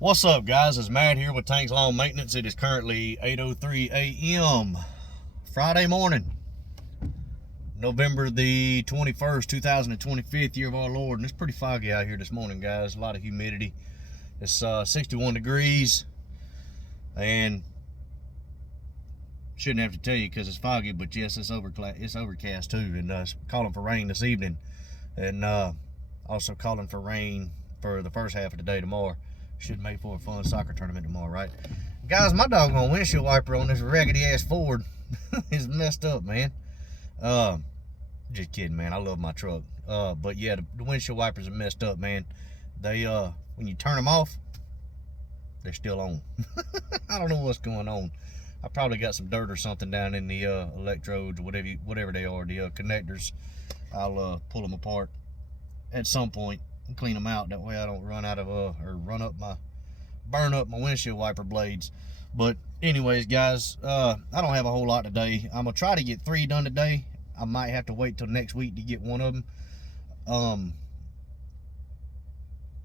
What's up, guys? It's Matt here with Tanks Lawn Maintenance. It is currently 8:03 a.m. Friday morning, November the 21st, 2025, year of our Lord. And it's pretty foggy out here this morning, guys. A lot of humidity. It's 61 degrees. And shouldn't have to tell you because it's foggy, but yes, it's overcast too. And it's calling for rain this evening. And also calling for rain for the first half of the day tomorrow. Should make for a fun soccer tournament tomorrow, right? Guys, my doggone windshield wiper on this raggedy ass Ford is messed up, man. Just kidding, man. I love my truck. But yeah, the windshield wipers are messed up, man. They when you turn them off, they're still on. I don't know what's going on. I probably got some dirt or something down in the electrodes, whatever they are, the connectors. I'll pull them apart at some point and clean them out. That way I don't run out of or burn up my windshield wiper blades. But anyways, guys, I don't have a whole lot today. I'm gonna try to get 3 done today. I might have to wait till next week to get one of them.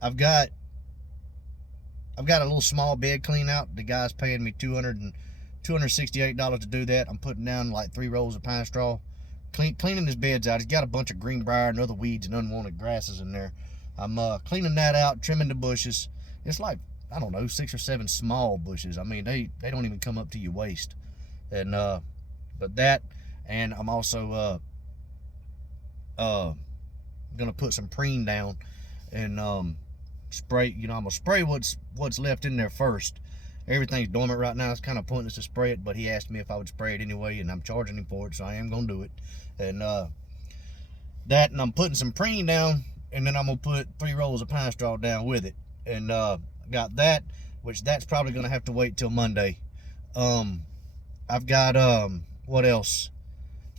I've got a little small bed clean out. The guy's paying me $268 to do that. I'm putting down like 3 rolls of pine straw, cleaning his beds out. He's got a bunch of greenbrier and other weeds and unwanted grasses in there. I'm cleaning that out, trimming the bushes. It's like, I don't know, 6 or 7 small bushes. I mean, they don't even come up to your waist. And but that, and I'm also gonna put some preen down and spray. You know, I'm gonna spray what's left in there first. Everything's dormant right now. It's kind of pointless to spray it, but he asked me if I would spray it anyway, and I'm charging him for it, so I am gonna do it. And that, and I'm putting some preen down, and then I'm gonna put 3 rolls of pine straw down with it. And got that, which that's probably gonna have to wait till Monday. I've got what else?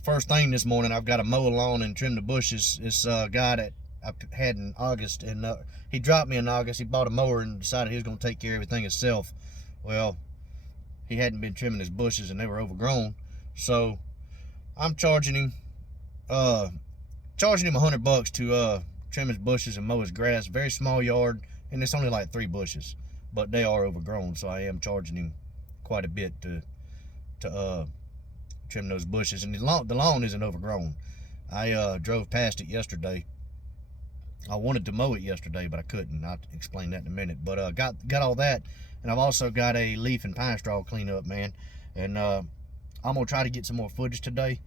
First thing this morning, I've got to mow a lawn and trim the bushes. This guy that I had in August, and he dropped me in August. He bought a mower and decided he was gonna take care of everything himself. Well, he hadn't been trimming his bushes and they were overgrown, so I'm charging him $100 to trim his bushes and mow his grass. Very small yard, and it's only like 3 bushes, but they are overgrown, so I am charging him quite a bit to trim those bushes. And the lawn isn't overgrown. I drove past it yesterday. I wanted to mow it yesterday, but I couldn't. I'll explain that in a minute. But got all that, and I've also got a leaf and pine straw cleanup, man. And I'm gonna try to get some more footage today.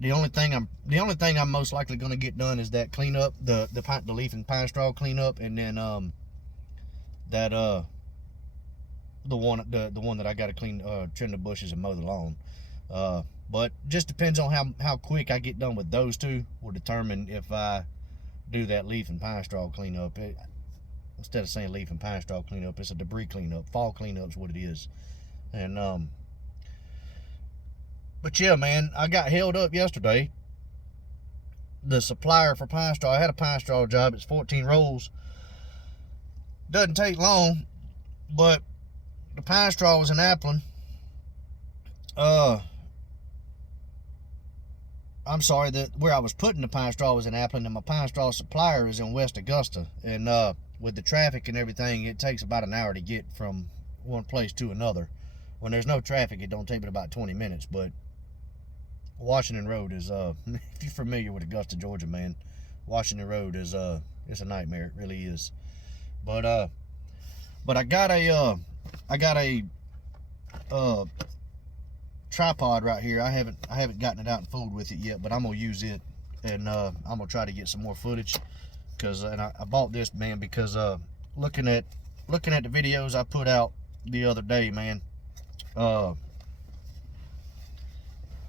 The only thing I'm most likely gonna get done is that cleanup, the leaf and pine straw cleanup, and then the one that I got to clean, trim the bushes and mow the lawn. But just depends on how quick I get done with those two will determine if I do that leaf and pine straw cleanup. Instead of saying leaf and pine straw cleanup, it's a debris cleanup. Fall cleanup is what it is. And but yeah, man, I got held up yesterday. The supplier for pine straw, I had a pine straw job. It's 14 rolls. Doesn't take long, but the pine straw was in Applin. I'm sorry, that where I was putting the pine straw was in Applin, and my pine straw supplier is in West Augusta. And with the traffic and everything, it takes about an hour to get from one place to another. When there's no traffic, it don't take but about 20 minutes. But Washington Road is if you're familiar with Augusta, Georgia, man, Washington Road is it's a nightmare. It really is. But I got a tripod right here. I haven't gotten it out and fooled with it yet, but I'm gonna use it, and I'm gonna try to get some more footage. And I bought this, man, because looking at the videos I put out the other day, man,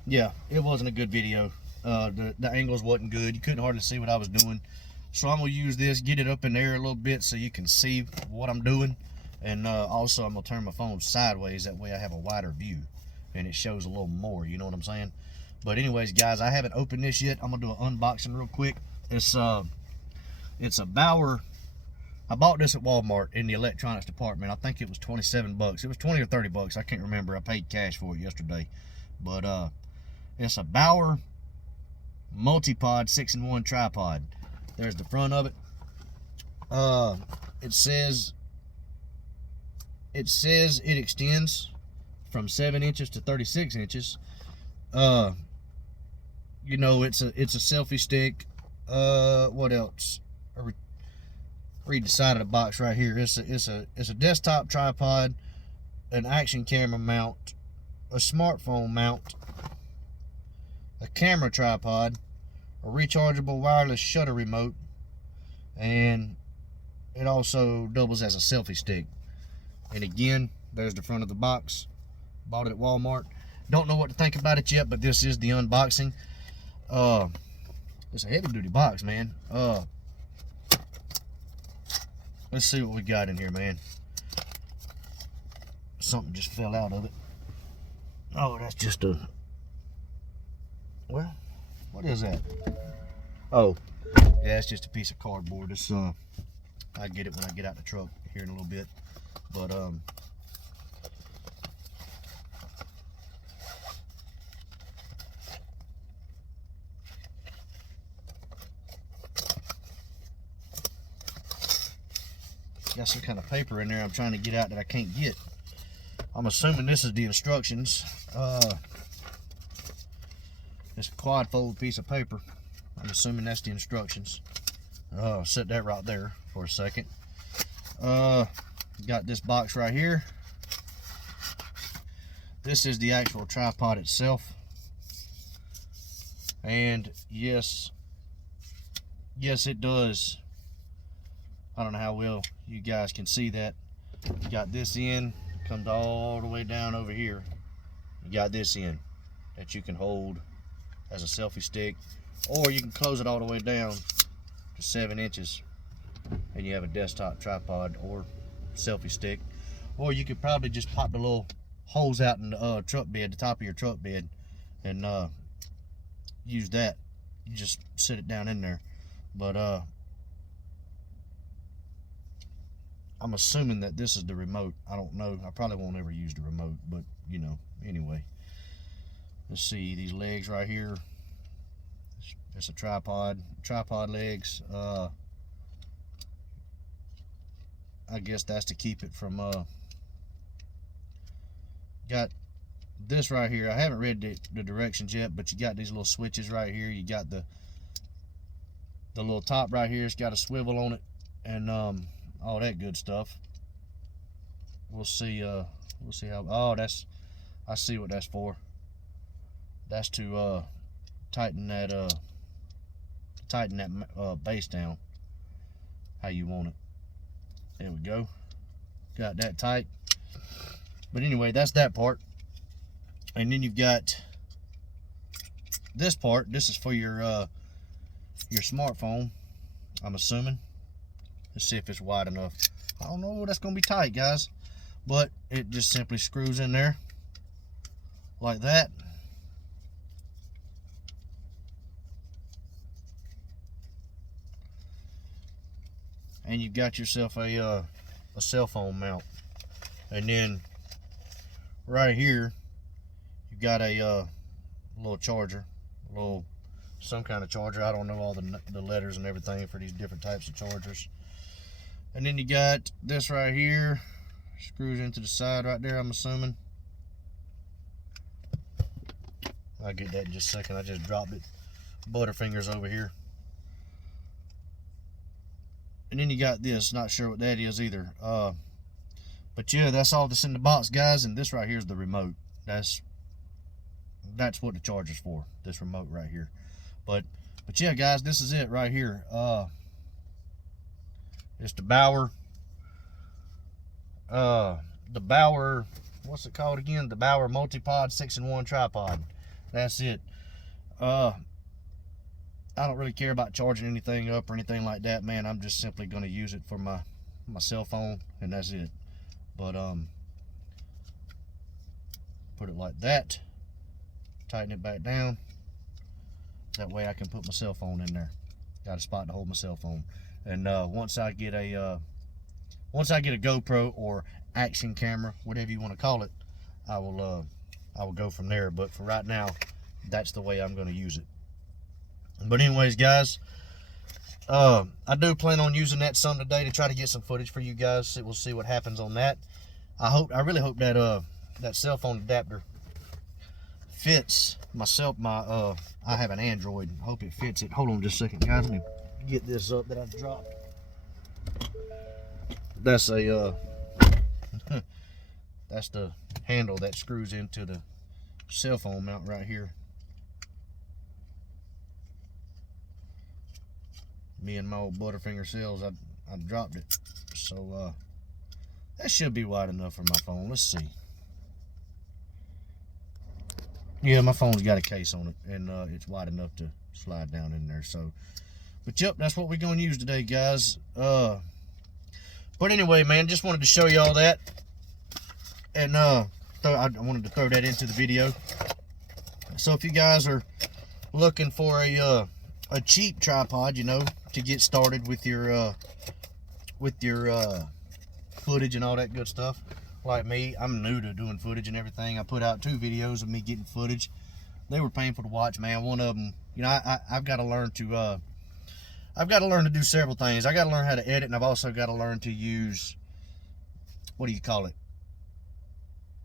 yeah, it wasn't a good video. The angles wasn't good. You couldn't hardly see what I was doing. So I'm gonna use this, get it up in the air a little bit so you can see what I'm doing. And also I'm gonna turn my phone sideways, that way I have a wider view and it shows a little more, you know what I'm saying? But anyways, guys, I haven't opened this yet. I'm gonna do an unboxing real quick. It's a Bauer. I bought this at Walmart in the electronics department. I think it was 27 bucks. It was 20 or 30 bucks. I can't remember. I paid cash for it yesterday. But it's a Bauer multi-pod 6-in-1 tripod. There's the front of it. It says it says it extends from 7 inches to 36 inches. You know, it's a selfie stick. What else? Read the side of the box right here. It's a desktop tripod, an action camera mount, a smartphone mount, a camera tripod, a rechargeable wireless shutter remote, and it also doubles as a selfie stick. And again, there's the front of the box. Bought it at Walmart. Don't know what to think about it yet, but this is the unboxing. It's a heavy duty box, man. Let's see what we got in here, man. Something just fell out of it. Oh, that's just a... Well, what is that? Oh, yeah, it's just a piece of cardboard. It's I get it when I get out the truck here in a little bit. But got some kind of paper in there I'm trying to get out that I can't get. I'm assuming this is the instructions. It's a quad fold piece of paper. I'm assuming that's the instructions. Set that right there for a second. Got this box right here. This is the actual tripod itself. And yes, it does. I don't know how well you guys can see that. You got this in, comes all the way down over here. You got this in that you can hold as a selfie stick, or you can close it all the way down to 7 inches and you have a desktop tripod or selfie stick. Or you could probably just pop the little holes out in the truck bed, the top of your truck bed, and use that. You just sit it down in there. But I'm assuming that this is the remote. I don't know. I probably won't ever use the remote, but you know, anyway. Let's see these legs right here. It's a tripod legs. I guess that's to keep it from got this right here. I haven't read the directions yet, but you got these little switches right here. You got the little top right here. It's got a swivel on it, and all that good stuff. We'll see how. Oh, I see what that's for. That's to tighten that base down how you want it. There we go. Got that tight. But anyway, that's that part. And then you've got this part. This is for your smartphone, I'm assuming. Let's see if it's wide enough. I don't know. That's gonna be tight, guys. But it just simply screws in there like that. And you've got yourself a cell phone mount. And then right here you've got a little charger, some kind of charger. I don't know all the letters and everything for these different types of chargers. And then you got this right here, screws into the side right there, I'm assuming. I'll get that in just a second. I just dropped it. Butterfingers over here. And then you got this, not sure what that is either. But yeah, that's all that's in the box, guys. And this right here is the remote. That's what the charger's for, this remote right here. But yeah, guys, this is it right here. It's the Bauer, what's it called again? The Bauer Multipod 6-in-1 tripod. That's it. I don't really care about charging anything up or anything like that, man. I'm just simply going to use it for my cell phone, and that's it. But put it like that, tighten it back down. That way I can put my cell phone in there. Got a spot to hold my cell phone. And once I get a GoPro or action camera, whatever you want to call it, I will go from there. But for right now, that's the way I'm going to use it. But anyways, guys, I do plan on using that some today to try to get some footage for you guys. We'll see what happens on that. I really hope that that cell phone adapter fits I have an Android. I hope it fits it. Hold on just a second, guys. Let me get this up that I dropped. That's a that's the handle that screws into the cell phone mount right here. Me and my old Butterfinger cells, I dropped it. So that should be wide enough for my phone. Let's see. Yeah, my phone's got a case on it, and it's wide enough to slide down in there. So, but yep, that's what we're gonna use today, guys. But anyway, man, just wanted to show you all that, and I wanted to throw that into the video. So if you guys are looking for a cheap tripod, you know, to get started with your footage and all that good stuff, like me, I'm new to doing footage and everything. I put out 2 videos of me getting footage. They were painful to watch, man. One of them, you know, I've got to learn to do several things. I got to learn how to edit, and I've also got to learn to use, what do you call it?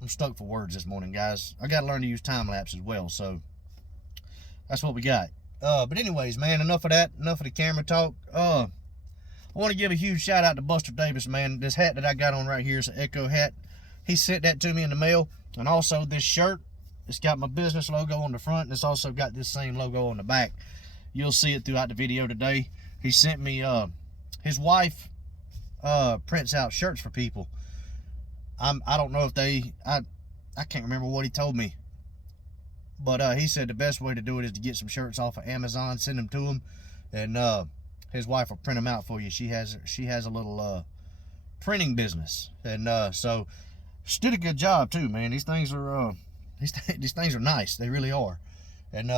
I'm stuck for words this morning, guys. I got to learn to use time lapse as well. So that's what we got. But anyways, man, enough of that. Enough of the camera talk. I want to give a huge shout out to Buster Davis, man. This hat that I got on right here is an Echo hat. He sent that to me in the mail. And also this shirt, it's got my business logo on the front, and it's also got this same logo on the back. You'll see it throughout the video today. He sent me, his wife prints out shirts for people. I don't know if I can't remember what he told me. But he said the best way to do it is to get some shirts off of Amazon, send them to him, and his wife will print them out for you. She has a little printing business, and so she did a good job too, man. These things are these things are nice. They really are, and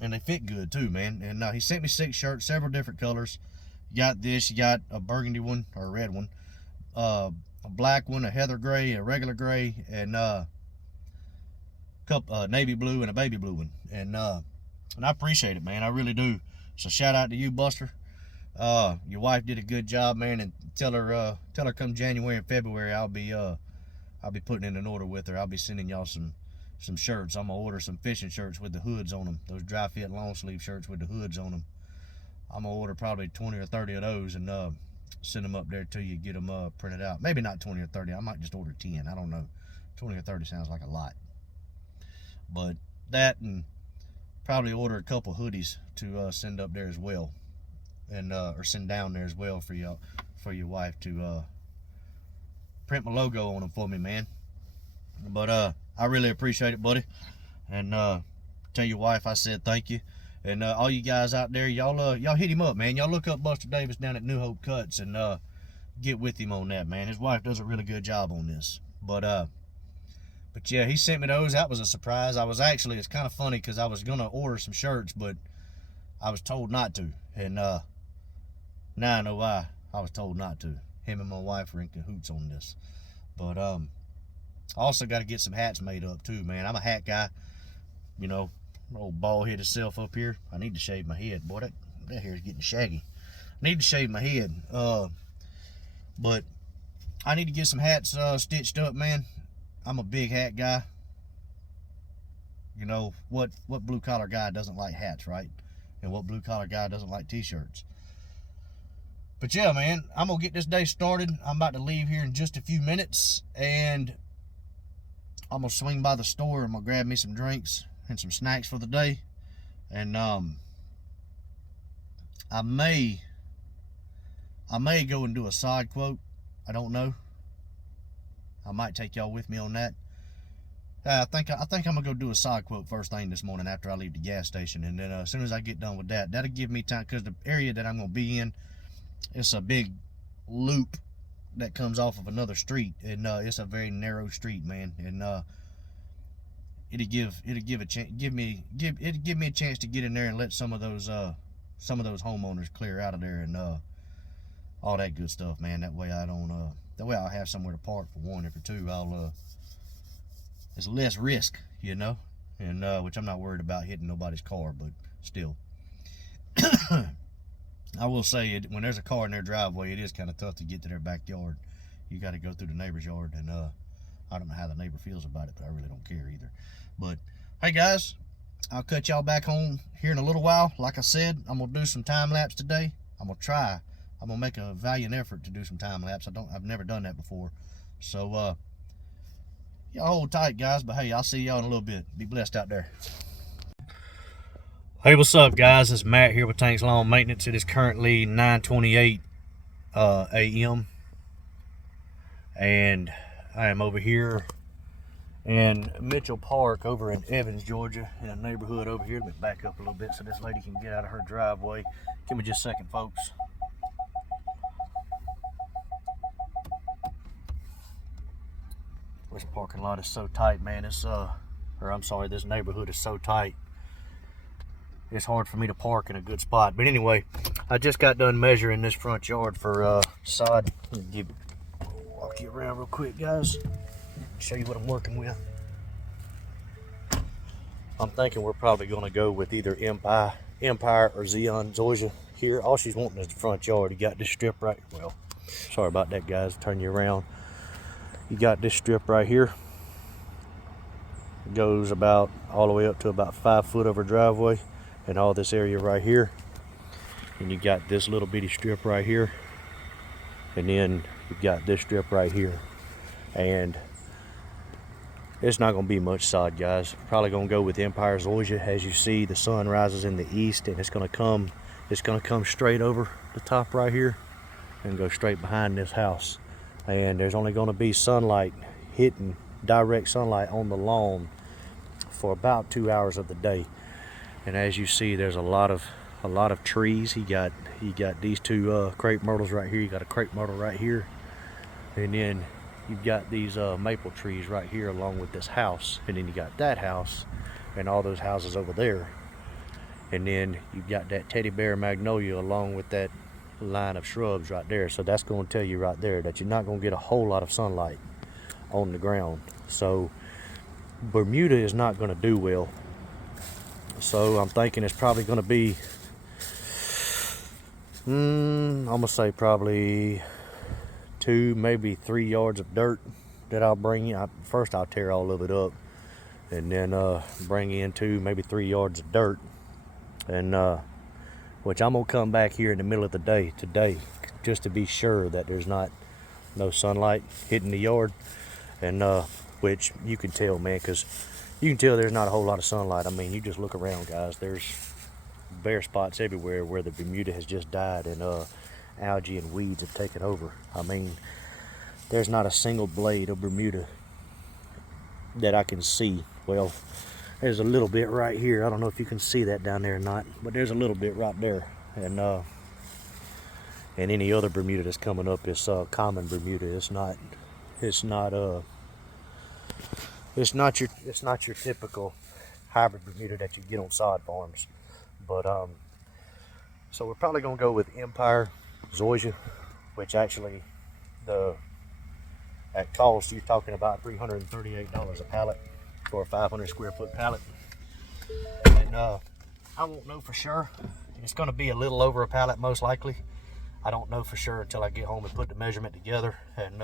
they fit good too, man. And he sent me 6 shirts, several different colors. You got this. You got a burgundy one or a red one, a black one, a heather gray, a regular gray, and navy blue and a baby blue one, and I appreciate it, man. I really do. So shout out to you, Buster. Your wife did a good job, man, and tell her come January and February I'll be putting in an order with her. I'll be sending y'all some shirts. I'm gonna order some fishing shirts with the hoods on them, those dry fit long sleeve shirts with the hoods on them. I'm gonna order probably 20 or 30 of those and send them up there to you, get them printed out. Maybe not 20 or 30. I might just order 10. I don't know. 20 or 30 sounds like a lot. But that, and probably order a couple hoodies to send up there as well, and or send down there as well for your wife to print my logo on them for me, man. But I really appreciate it, buddy, and tell your wife I said thank you. And all you guys out there, y'all hit him up, man. Y'all look up Buster Davis down at New Hope Cuts and get with him on that, man. His wife does a really good job on this. But yeah, he sent me those. That was a surprise. It's kind of funny because I was going to order some shirts, but I was told not to. And now I know why I was told not to. Him and my wife are in cahoots on this. But I also got to get some hats made up too, man. I'm a hat guy. You know, my old bald-headed self up here. I need to shave my head. Boy, that hair's getting shaggy. I need to shave my head. But I need to get some hats stitched up, man. I'm a big hat guy. You know, what blue-collar guy doesn't like hats, right? And what blue-collar guy doesn't like t-shirts? But yeah, man, I'm going to get this day started. I'm about to leave here in just a few minutes, and I'm going to swing by the store. I'm going to grab me some drinks and some snacks for the day. And I may go and do a side quote. I don't know. I might take y'all with me on that. I think I'm gonna go do a side quote first thing this morning after I leave the gas station, and then as soon as I get done with that, that'll give me time, because the area that I'm gonna be in, it's a big loop that comes off of another street, and it's a very narrow street, man, and it'll give me a chance to get in there and let some of those homeowners clear out of there, and all that good stuff, man. That way I'll have somewhere to park for one, and for two, it's less risk, you know, and which I'm not worried about hitting nobody's car, but still. I will say, when there's a car in their driveway, it is kind of tough to get to their backyard. you got to go through the neighbor's yard, and I don't know how the neighbor feels about it, but I really don't care either. But hey guys, I'll cut y'all back on here in a little while. Like I said, I'm gonna do some time lapse today. I'm gonna make a valiant effort to do some time lapse. I've never done that before. So y'all hold tight, guys. But hey, I'll see y'all in a little bit. Be blessed out there. Hey, what's up, guys? It's Matt here with Tanks Lawn Maintenance. It is currently 9:28 a.m. and I am over here in Mitchell Park over in Evans, Georgia, in a neighborhood over here. Let me back up a little bit so this lady can get out of her driveway. Give me just a second, folks. This parking lot is so tight, man. This neighborhood is so tight. It's hard for me to park in a good spot. But anyway, I just got done measuring this front yard for sod. Walk you around real quick, guys. Show you what I'm working with. I'm thinking we're probably going to go with either Empire or Zeon Zoysia here. All she's wanting is the front yard. You got this strip right, well, sorry about that, guys, turn you around. You got this strip right here. It goes about all the way up to about 5 foot of her driveway, and all this area right here. And you got this little bitty strip right here, and then you got this strip right here. And it's not going to be much sod, guys. Probably going to go with Empire Zoysia. As you see, the sun rises in the east, and it's going to come straight over the top right here and go straight behind this house. And there's only going to be sunlight hitting, direct sunlight on the lawn for about 2 hours of the day. And as you see, there's a lot of trees. You got these two crepe myrtles right here. You got a crepe myrtle right here, and then you've got these maple trees right here along with this house, and then you got that house and all those houses over there, and then you've got that teddy bear magnolia along with that line of shrubs right there. So that's going to tell you right there that you're not going to get a whole lot of sunlight on the ground. So Bermuda is not going to do well. So I'm thinking it's probably going to be I'm going to say probably 2, maybe 3 yards of dirt that I'll bring in. First I'll tear all of it up, and then bring in 2, maybe 3 yards of dirt, and which I'm gonna come back here in the middle of the day today just to be sure that there's no sunlight hitting the yard. And which you can tell, man, because you can tell there's not a whole lot of sunlight. I mean, you just look around, guys, there's bare spots everywhere where the Bermuda has just died, and algae and weeds have taken over. I mean, there's not a single blade of Bermuda that I can see. Well, there's a little bit right here. I don't know if you can see that down there or not, but there's a little bit right there. And any other Bermuda that's coming up is common Bermuda. It's not your typical hybrid Bermuda that you get on sod farms. But so we're probably gonna go with Empire Zoysia, which actually at cost you're talking about $338 a pallet for a 500 square foot pallet. And I won't know for sure. It's going to be a little over a pallet most likely. I don't know for sure until I get home and put the measurement together. And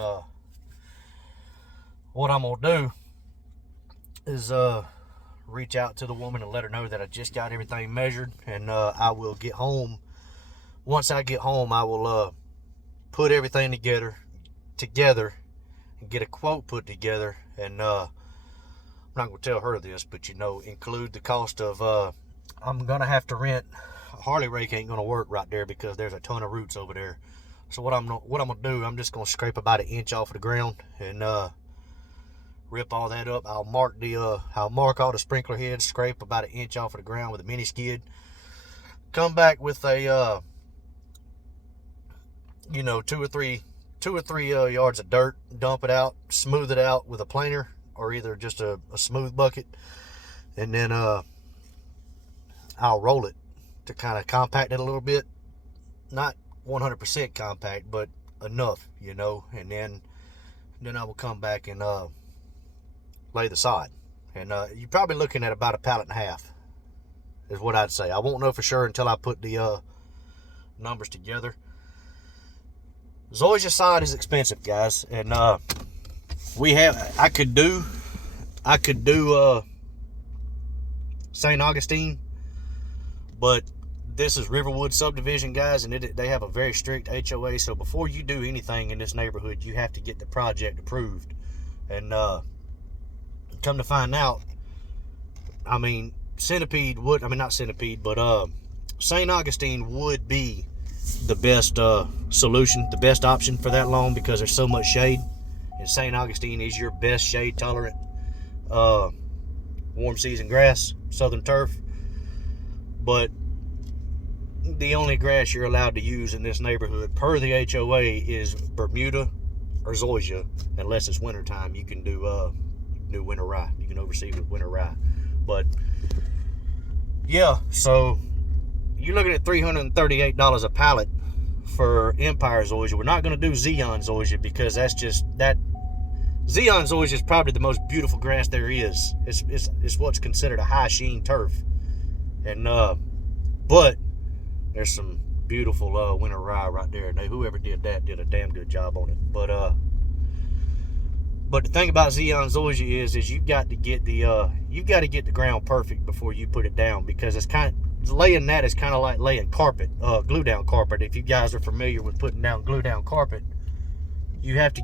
what I'm going to do is reach out to the woman and let her know that I just got everything measured, and I will get home. Once I get home, I will put everything together and get a quote put together. And I'm not going to tell her this, but include the cost of I'm going to have to rent. A Harley rake ain't going to work right there because there's a ton of roots over there. So what I'm going to do, I'm just going to scrape about 1 inch off of the ground and rip all that up. I'll mark all the sprinkler heads, scrape about 1 inch off of the ground with a mini skid. Come back with a 2 or 3 yards of dirt, dump it out, smooth it out with a planer or either just a smooth bucket, and then I'll roll it to kind of compact it a little bit. Not 100% compact, but enough, and then I will come back and lay the sod. And you're probably looking at about 1.5 pallets is what I'd say. I won't know for sure until I put the numbers together. Zoysia side is expensive, guys, and I could do St. Augustine, but this is Riverwood subdivision, guys, and they have a very strict HOA. So before you do anything in this neighborhood, you have to get the project approved. And come to find out, I mean, not Centipede, but St. Augustine would be the best solution, the best option for that loan, because there's so much shade. And St. Augustine is your best shade tolerant warm season grass, southern turf. But the only grass you're allowed to use in this neighborhood per the HOA is Bermuda or Zoysia, unless it's wintertime. You can do winter rye. You can overseed with winter rye. But yeah, so you're looking at $338 a pallet for Empire Zoysia. We're not going to do Zeon Zoysia because Zeon Zoysia is probably the most beautiful grass there is. It's what's considered a high sheen turf, and but there's some beautiful winter rye right there. And whoever did that did a damn good job on it. But the thing about Zeon Zoysia is you've got to get the ground perfect before you put it down, because laying that is kind of like laying carpet, glue down carpet. If you guys are familiar with putting down glue down carpet, you have to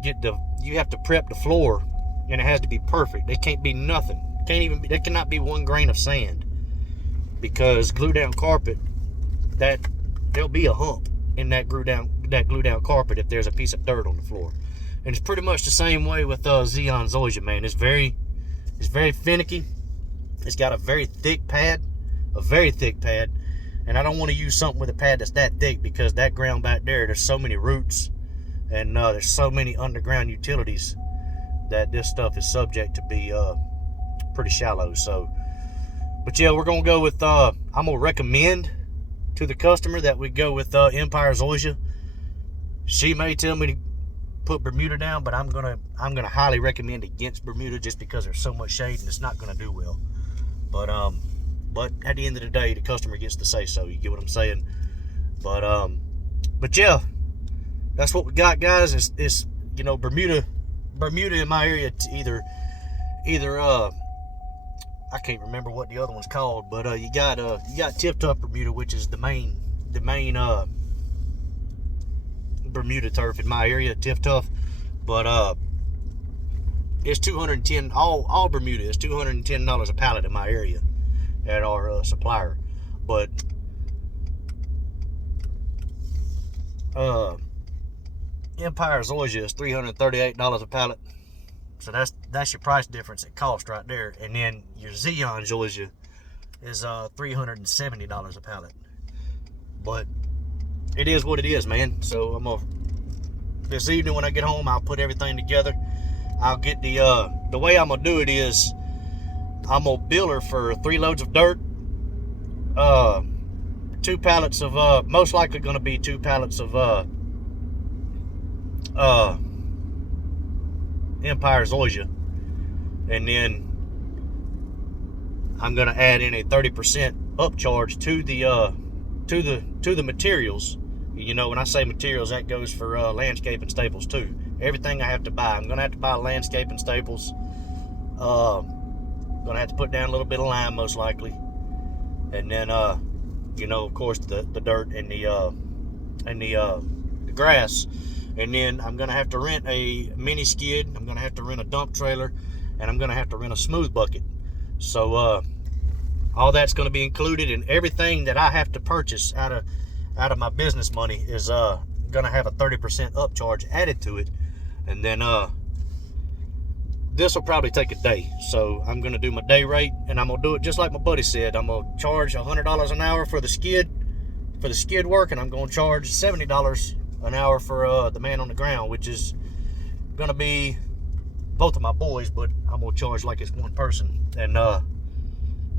prep the floor, and it has to be perfect. It can't be nothing. There cannot be one grain of sand, because glue down carpet, there'll be a hump in that glue down carpet if there's a piece of dirt on the floor. And it's pretty much the same way with Zeon Zoysia, man. It's very finicky. It's got a very thick pad, and I don't want to use something with a pad that's that thick, because that ground back there's so many roots, and there's so many underground utilities that this stuff is subject to be pretty shallow. So, but yeah, we're gonna go with I'm gonna recommend to the customer that we go with Empire Zoysia. She may tell me to put Bermuda down, but I'm gonna highly recommend against Bermuda, just because there's so much shade and it's not gonna do well. But at the end of the day, the customer gets to say so. You get what I'm saying? But yeah, that's what we got, guys. It's Bermuda in my area. Either I can't remember what the other one's called, but you got Tip Top Bermuda, which is the main Bermuda turf in my area, Tip Top. But it's $210. All Bermuda is $210 a pallet in my area at our supplier. But Empire Zoysia is $338 a pallet. So that's your price difference at cost right there. And then your Zeon Zoysia is $370 a pallet. But it is what it is, man. So this evening when I get home, I'll put everything together. I'll get the way I'm gonna do it is I'm gonna bill her for 3 loads of dirt, 2 pallets of most likely gonna be 2 pallets of Empire Zoysia, and then I'm gonna add in a 30% upcharge to the materials. When I say materials, that goes for landscaping staples too. Everything I have to buy, I'm gonna have to buy landscaping staples. Gonna have to put down a little bit of lime most likely, and then of course the dirt and the grass. And then I'm gonna have to rent a mini skid. I'm gonna have to rent a dump trailer, and I'm gonna have to rent a smooth bucket. So all that's gonna be included, and everything that I have to purchase out of my business money is gonna have a 30% upcharge added to it. And then this will probably take a day. So I'm gonna do my day rate, and I'm gonna do it just like my buddy said. I'm gonna charge $100 an hour for the skid work, and I'm gonna charge $70 an hour for the man on the ground, which is gonna be both of my boys, but I'm gonna charge like it's one person. And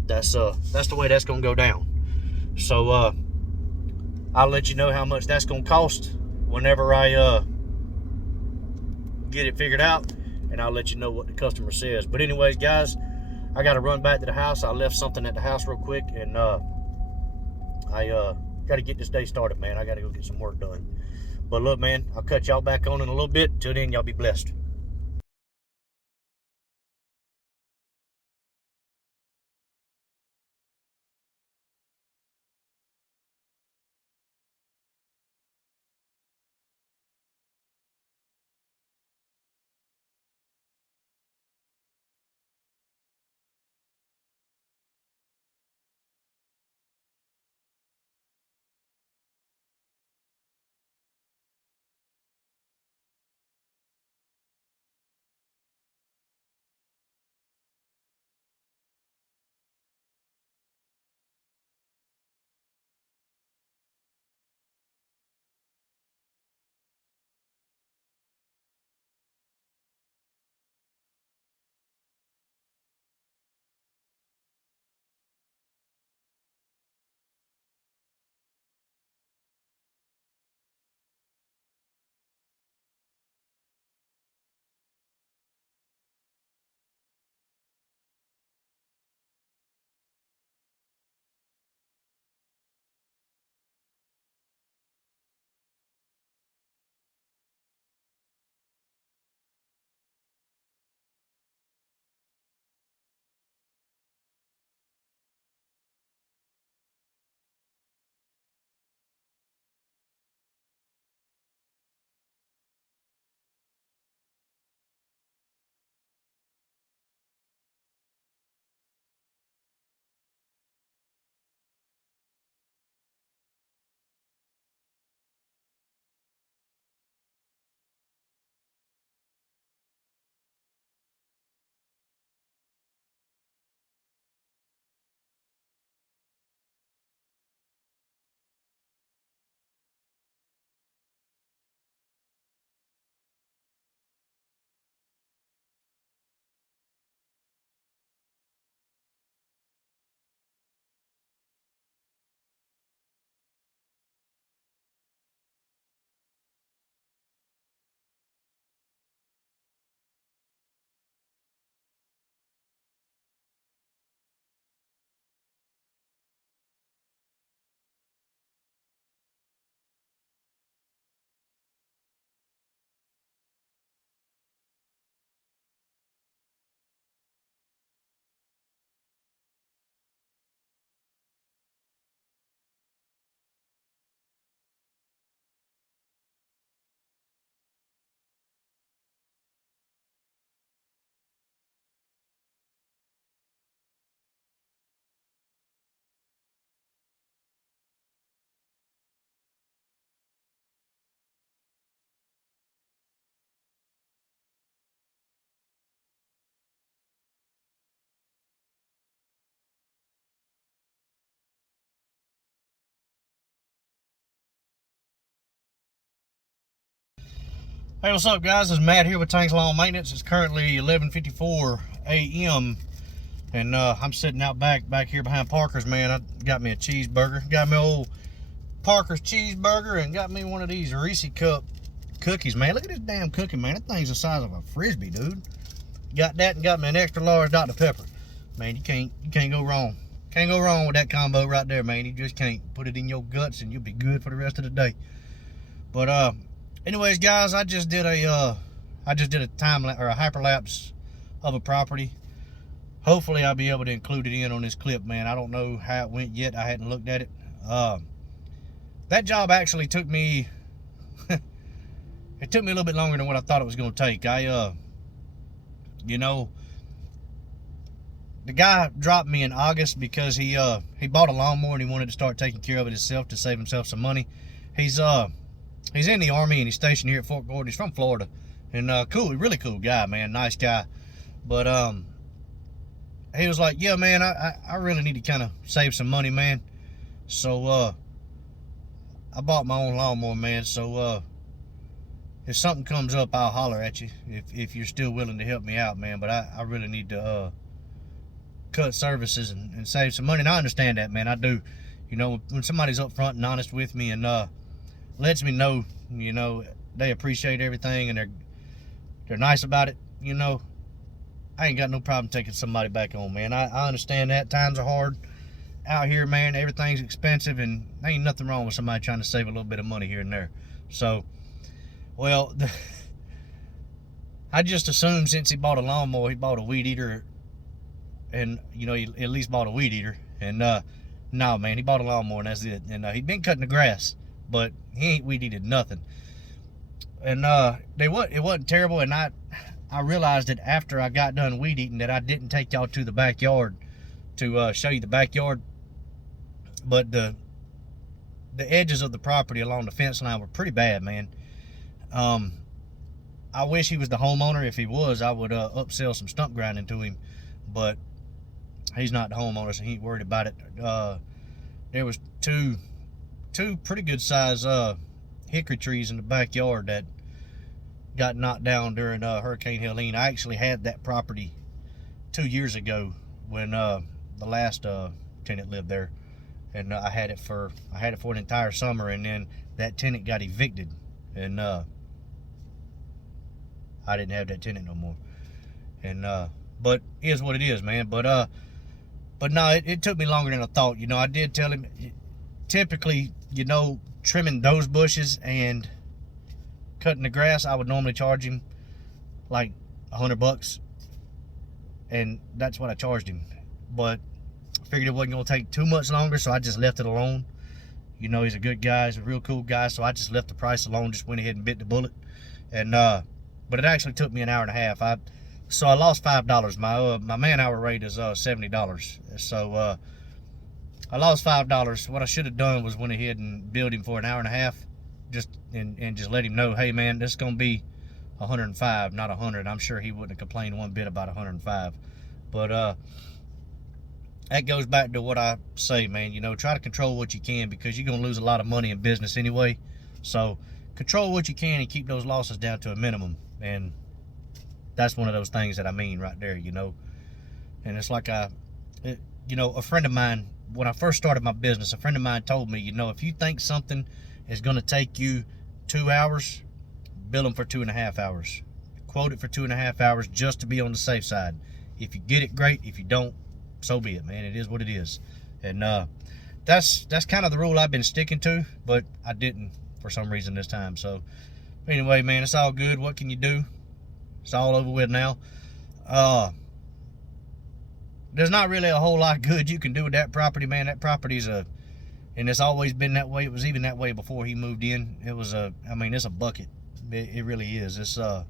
that's the way that's gonna go down. So I'll let you know how much that's gonna cost whenever I get it figured out, and I'll let you know what the customer says. But anyways, guys, I gotta run back to the house. I left something at the house real quick, and I gotta get this day started, man. I gotta go get some work done. But look, man, I'll cut y'all back on in a little bit. Till then, y'all be blessed. Hey, what's up, guys? It's Matt here with Tanks Lawn Maintenance. It's currently 11:54 a.m. and I'm sitting out back here behind Parker's. Man, I got me a cheeseburger. Got me old Parker's cheeseburger and got me one of these Reese Cup cookies. Man, look at this damn cookie, man. That thing's the size of a Frisbee, dude. Got that and got me an extra large Dr. Pepper. Man, you can't go wrong. Can't go wrong with that combo right there, man. You just can't. Put it in your guts and you'll be good for the rest of the day. But anyways, guys, I just did a time or a hyperlapse of a property. Hopefully, I'll be able to include it in on this clip, man. I don't know how it went yet. I hadn't looked at it. That job actually took me. It took me a little bit longer than what I thought it was going to take. You know, the guy dropped me in August because he bought a lawnmower and he wanted to start taking care of it himself to save himself some money. He's in the Army and he's stationed here at Fort Gordon. He's from Florida, and cool, really cool guy, man, nice guy. But he was like, yeah, man, I really need to kind of save some money, man. So I bought my own lawnmower, man. So if something comes up, I'll holler at you if you're still willing to help me out, man. But I really need to cut services and save some money. And I understand that, man. I do. You know, when somebody's upfront and honest with me and lets me know, you know, they appreciate everything and they're nice about it, you know, I ain't got no problem taking somebody back on, man. I understand that. Times are hard out here, man. Everything's expensive, and there ain't nothing wrong with somebody trying to save a little bit of money here and there. So Well, I just assumed since he bought a lawnmower, he bought a weed eater, and you know, he at least bought a weed eater. And no, man, he bought a lawnmower, and that's it. And he'd been cutting the grass, but he ain't weed eated nothing. And it wasn't terrible. And I realized that after I got done weed eating that I didn't take y'all to the backyard to show you the backyard. But the edges of the property along the fence line were pretty bad, man. I wish he was the homeowner. If he was, I would upsell some stump grinding to him. But he's not the homeowner, so he ain't worried about it. There was two pretty good size hickory trees in the backyard that got knocked down during Hurricane Helene. I actually had that property 2 years ago when the last tenant lived there, and I had it for an entire summer, and then that tenant got evicted, and I didn't have that tenant no more. And but it is what it is, man. But no, it took me longer than I thought. You know, I did tell him, typically, you know, trimming those bushes and cutting the grass, I would normally charge him like $100, and that's what I charged him. But I figured it wasn't gonna take too much longer, so I just left it alone. You know, he's a good guy, he's a real cool guy, so I just left the price alone, just went ahead and bit the bullet. And but it actually took me an hour and a half. So I lost $5. My man-hour rate is $70. So I lost $5. What I should have done was went ahead and billed him for an hour and a half, and just let him know, hey man, this is gonna be 105, not 100. I'm sure he wouldn't have complained one bit about 105. But that goes back to what I say, man. You know, try to control what you can, because you're gonna lose a lot of money in business anyway. So control what you can and keep those losses down to a minimum. And that's one of those things that I mean right there, you know. And it's like you know, a friend of mine, when I first started my business, a friend of mine told me, you know, if you think something is going to take you 2 hours, bill them for 2.5 hours. Quote it for 2.5 hours just to be on the safe side. If you get it, great. If you don't, so be it, man. It is what it is. And that's kind of the rule I've been sticking to, but I didn't for some reason this time. So anyway, man, it's all good. What can you do? It's all over with now. There's not really a whole lot good you can do with that property, man. That property's and it's always been that way. It was even that way before he moved in. It was I mean, it's a bucket. It really is. It's the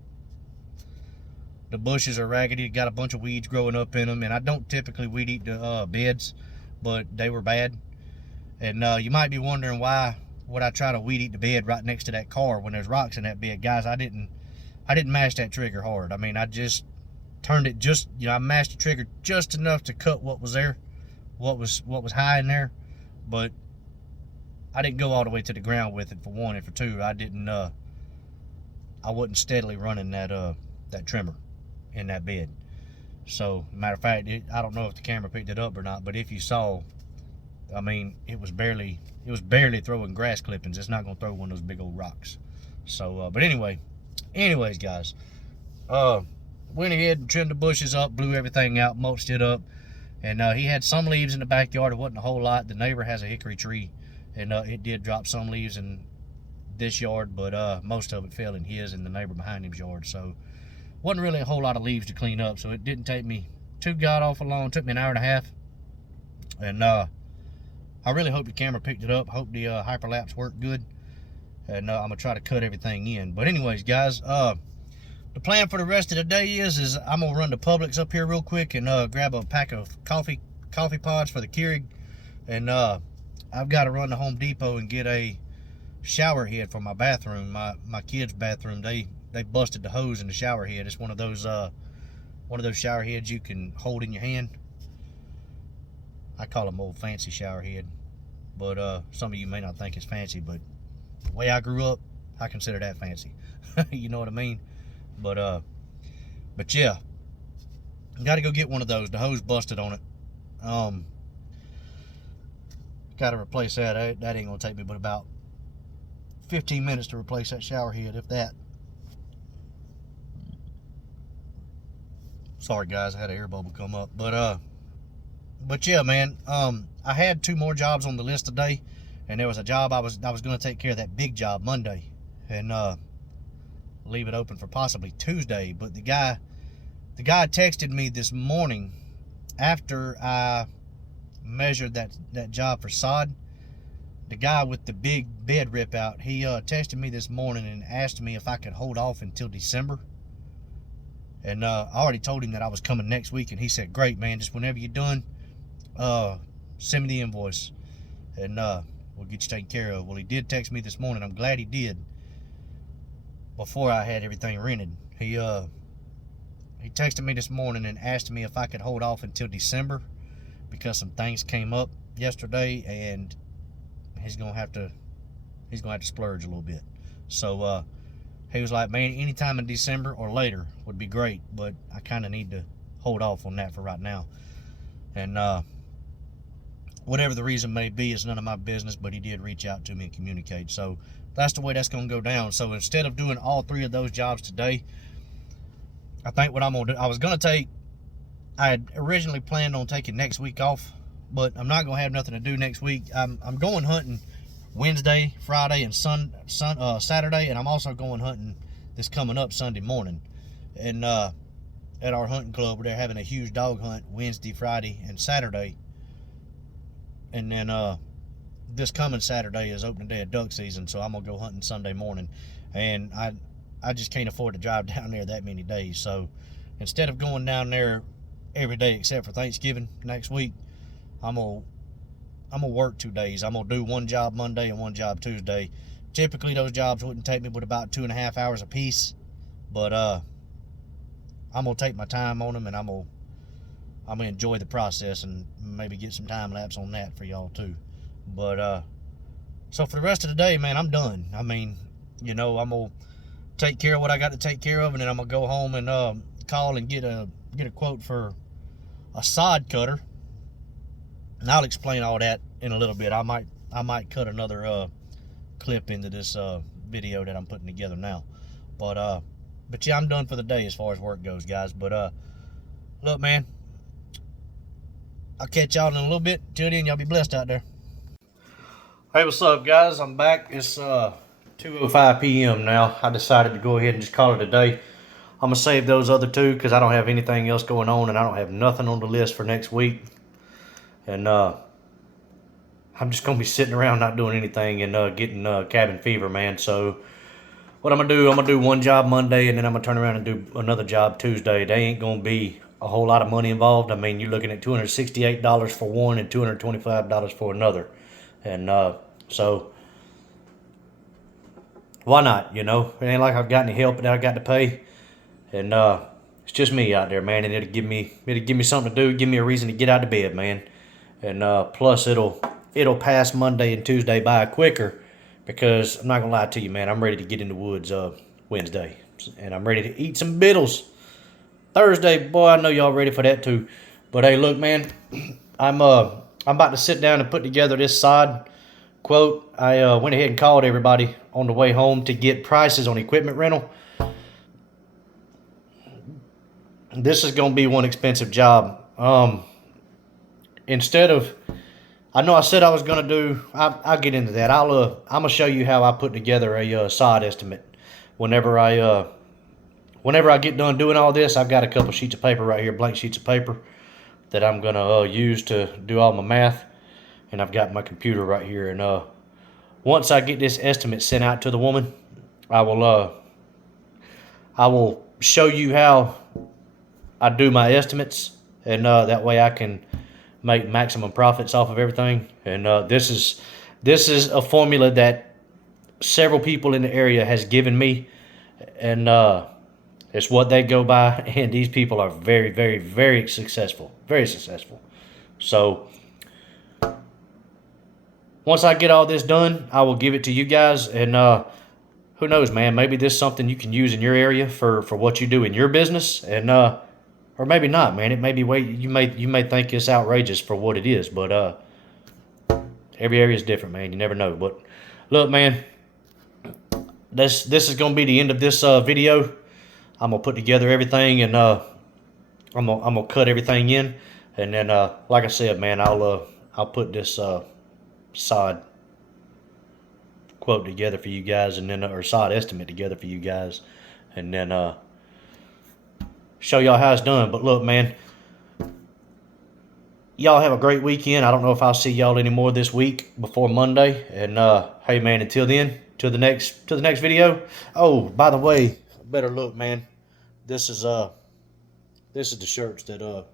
bushes are raggedy. It got a bunch of weeds growing up in them, and I don't typically weed eat the beds, but they were bad. And you might be wondering why would I try to weed eat the bed right next to that car when there's rocks in that bed. Guys, I didn't mash that trigger hard. I mean, I just turned it just, you know, I mashed the trigger just enough to cut what was there, what was high in there, but I didn't go all the way to the ground with it, for one, and for two, I wasn't steadily running that trimmer in that bed. So, matter of fact, I don't know if the camera picked it up or not, but if you saw, I mean, it was barely throwing grass clippings. It's not gonna throw one of those big old rocks. So, but anyways, guys, went ahead and trimmed the bushes up, blew everything out, mulched it up, and he had some leaves in the backyard. It wasn't a whole lot. The neighbor has a hickory tree, and it did drop some leaves in this yard, but most of it fell in his and the neighbor behind him's yard. So wasn't really a whole lot of leaves to clean up, so it didn't take me too god-awful long. It took me an hour and a half, and I really hope the camera picked it up. Hope the hyperlapse worked good, and I'm gonna try to cut everything in. But anyways, guys, the plan for the rest of the day is I'm gonna run to Publix up here real quick and grab a pack of coffee pods for the Keurig, and I've got to run to Home Depot and get a shower head for my bathroom, my kids' bathroom. They busted the hose in the shower head. It's one of those shower heads you can hold in your hand. I call them old fancy shower head, but some of you may not think it's fancy, but the way I grew up, I consider that fancy. You know what I mean? But yeah, got to go get one of those. The hose busted on it. Got to replace that. That ain't gonna take me but about 15 minutes to replace that shower head, if that. Sorry guys, I had an air bubble come up. But yeah, man, I had 2 more jobs on the list today, and there was a job I was gonna take care of, that big job Monday, and leave it open for possibly Tuesday. But the guy texted me this morning after I measured that job for sod. The guy with the big bed rip out, he texted me this morning and asked me if I could hold off until December. And I already told him that I was coming next week, and he said, great, man, just whenever you're done, send me the invoice, and we'll get you taken care of. Well, he did text me this morning. I'm glad he did, before I had everything rented. He texted me this morning and asked me if I could hold off until December, because some things came up yesterday, and he's gonna have to splurge a little bit. So he was like, man, anytime in December or later would be great, but I kind of need to hold off on that for right now. And whatever the reason may be, it's none of my business, but he did reach out to me and communicate. So that's the way that's gonna go down. So instead of doing all 3 of those jobs today, I think what I'm gonna do, I had originally planned on taking next week off, but I'm not gonna have nothing to do next week. I'm going hunting Wednesday, Friday, and Saturday, and I'm also going hunting this coming up Sunday morning. And at our hunting club, they're having a huge dog hunt Wednesday, Friday, and Saturday. And then this coming Saturday is opening day of duck season, so I'm gonna go hunting Sunday morning. And I just can't afford to drive down there that many days. So instead of going down there every day except for Thanksgiving next week, I'm gonna work 2 days. I'm gonna do one job Monday and one job Tuesday. Typically those jobs wouldn't take me but about 2.5 hours a piece, but I'm gonna take my time on them, and I'm gonna enjoy the process and maybe get some time lapse on that for y'all too. But so for the rest of the day, man, I'm done. I mean, I'm gonna take care of what I got to take care of, and then I'm gonna go home and call and get a quote for a sod cutter. And I'll explain all that in a little bit. I might cut another clip into this video that I'm putting together now. But yeah, I'm done for the day as far as work goes, guys. But look, man, I'll catch y'all in a little bit. Till then, y'all be blessed out there. Hey, what's up, guys? I'm back. It's 2:05 p.m. now. I decided to go ahead and just call it a day. I'm gonna save those other 2 because I don't have anything else going on, and I don't have nothing on the list for next week. And I'm just gonna be sitting around not doing anything and getting cabin fever, man. So what I'm gonna do one job Monday, and then I'm gonna turn around and do another job Tuesday. They ain't gonna be a whole lot of money involved. I mean, you're looking at $268 for one and $225 for another. And so why not? It ain't like I've got any help that I got to pay. And it's just me out there, man. And it'll give me something to do, give me a reason to get out of bed, man. And plus it'll pass Monday and Tuesday by quicker, because I'm not gonna lie to you, man, I'm ready to get in the woods Wednesday, and I'm ready to eat some Biddles Thursday. Boy, I know y'all ready for that too. But hey, look, man, I'm about to sit down and put together this sod quote. I went ahead and called everybody on the way home to get prices on equipment rental. This is gonna be one expensive job. Instead of, I know I said I was gonna do, I'll get into that. I'm gonna show you how I put together a sod estimate. Whenever I get done doing all this, I've got a couple sheets of paper right here, blank sheets of paper, that I'm gonna use to do all my math, and I've got my computer right here. And once I get this estimate sent out to the woman, I will show you how I do my estimates, and that way I can make maximum profits off of everything. And this is a formula that several people in the area has given me, and it's what they go by, and these people are very, very, very successful. Very successful. So once I get all this done, I will give it to you guys. And who knows, man, maybe this is something you can use in your area for what you do in your business. And or maybe not, man. It may be you may think it's outrageous for what it is, but every area is different, man. You never know. But look, man, this is gonna be the end of this video. I'm gonna put together everything, and I'm gonna cut everything in, and then like I said, man, I'll put this sod quote together for you guys, and then or sod estimate together for you guys, and then show y'all how it's done. But look, man, y'all have a great weekend. I don't know if I'll see y'all anymore this week before Monday. And hey, man, until then, to the next video. Oh, by the way, better look, man. This is the shirts that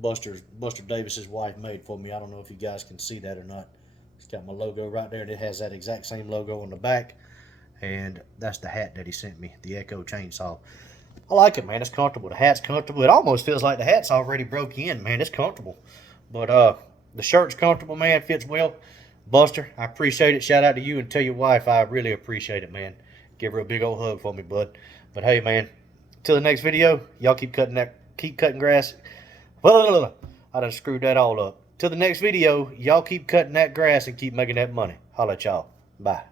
Buster Davis's wife made for me. I don't know if you guys can see that or not. It's got my logo right there, and it has that exact same logo on the back. And that's the hat that he sent me, the Echo Chainsaw. I like it, man. It's comfortable. The hat's comfortable. It almost feels like the hat's already broke in, man. It's comfortable. But the shirt's comfortable, man. Fits well. Buster, I appreciate it. Shout out to you, and tell your wife I really appreciate it, man. Give her a big old hug for me, bud. But hey, man, till the next video, y'all keep cutting grass. I done screwed that all up. Till the next video, y'all keep cutting that grass and keep making that money. Holla at y'all. Bye.